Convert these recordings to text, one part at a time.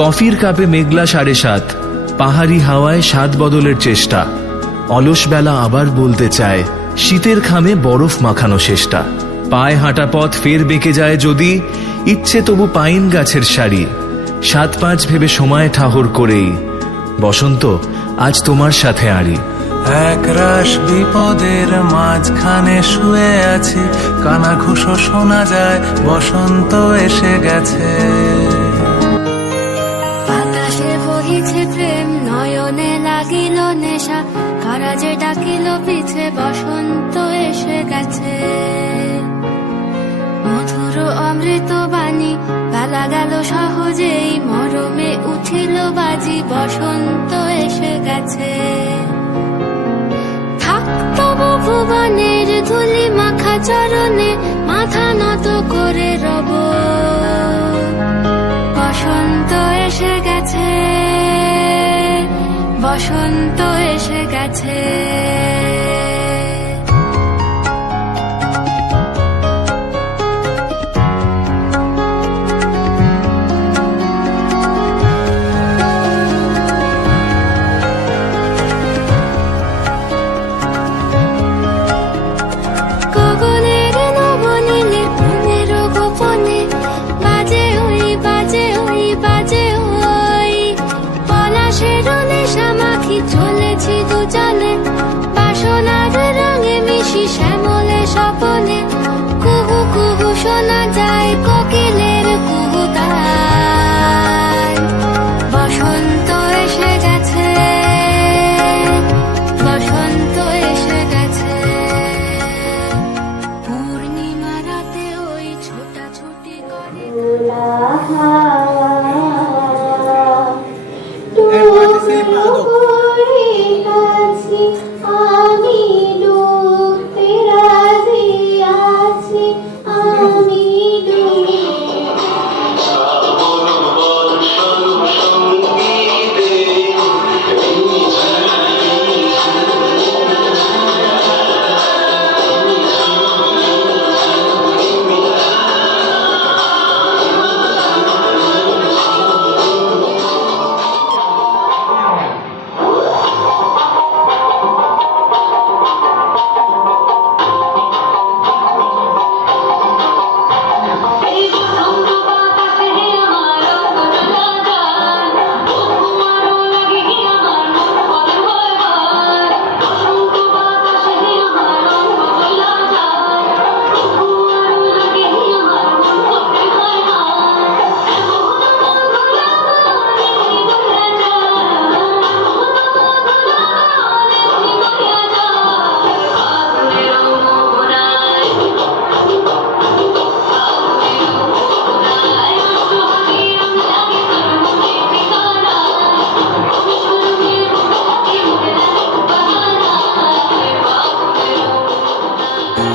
কফির কাপে মেঘলা 7:30, পাহাড়ি হাওয়ায় স্বাদ বদলের চেষ্টা। অলস বেলা আবার বলতে চায়, শীতের খামে বরফ মাখানো শেষটা। পায়ে হাঁটা পথ ফের বেঁকে যায় যদি, ইচ্ছে তবু পাইন গাছের সারি। 7-5 ভেবে সময় ঠাহর করেই, বসন্ত আজ তোমার সাথে আড়ি। একরাশ বিপদের মাঝখানে শুয়ে আছি, কানাঘুষো শোনা যায়, বসন্ত এসে গেছে। বাতাসে বহিছে প্রেম, নয়নে লাগিল নেশা, কারাজে ডাকিল পিছে, বসন্ত এসে গেছে। মধুর অমৃত বাণী, বেলা গেল সহজেই, মরমে উঠিল বাজি, বসন্ত এসে গেছে। তবু ভুবনের ধুলি মাখা চরণে, মাথা নত করে রব, বসন্ত এসে গেছে, বসন্ত এসে গেছে। চলেছি দুজনে বাসনার রঙে মিশি, শ্যামলে স্বপনে কুহু কুহু শোনা যায় কোকিলের কুহুতান। বসন্ত এসে গেছে, বসন্ত এসে গেছে। পূর্ণিমা রাতে ওই ছোটাছুটি করে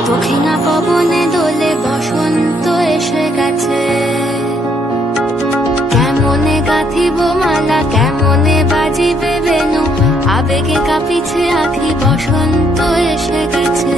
দক্ষিণা পবনে দোলে, বসন্ত এসে গেছে। কেমনে গাঁথিব মালা, কেমনে বাজিবে বেনু, আবেগে কাঁপিছে আঁখি, বসন্ত এসে গেছে।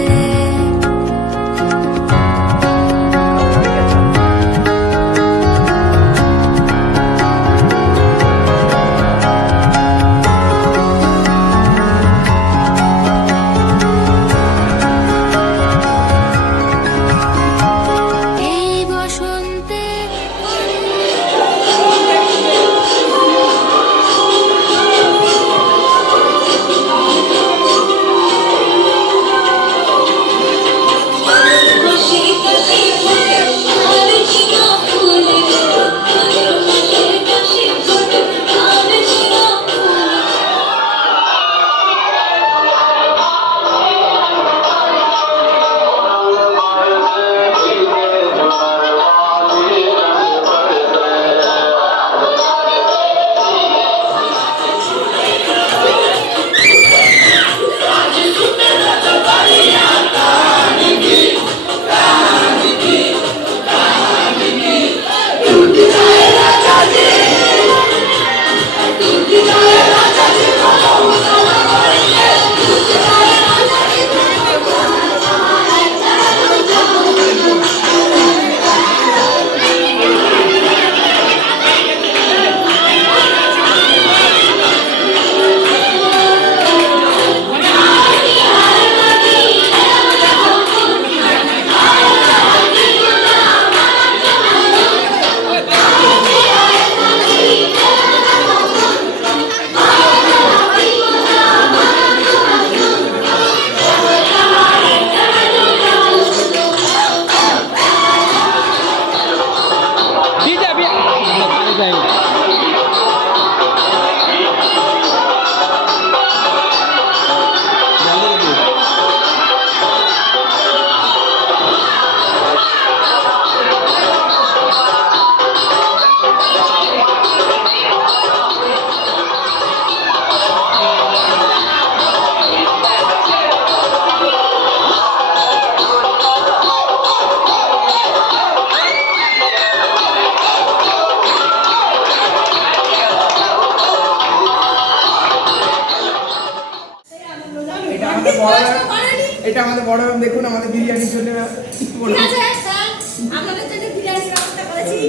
এটা আমাদের বড় দেখুন আমাদের বিরিয়ানির জন্য আপনাদের জন্য বিরিয়ানির ব্যবস্থা করেছি।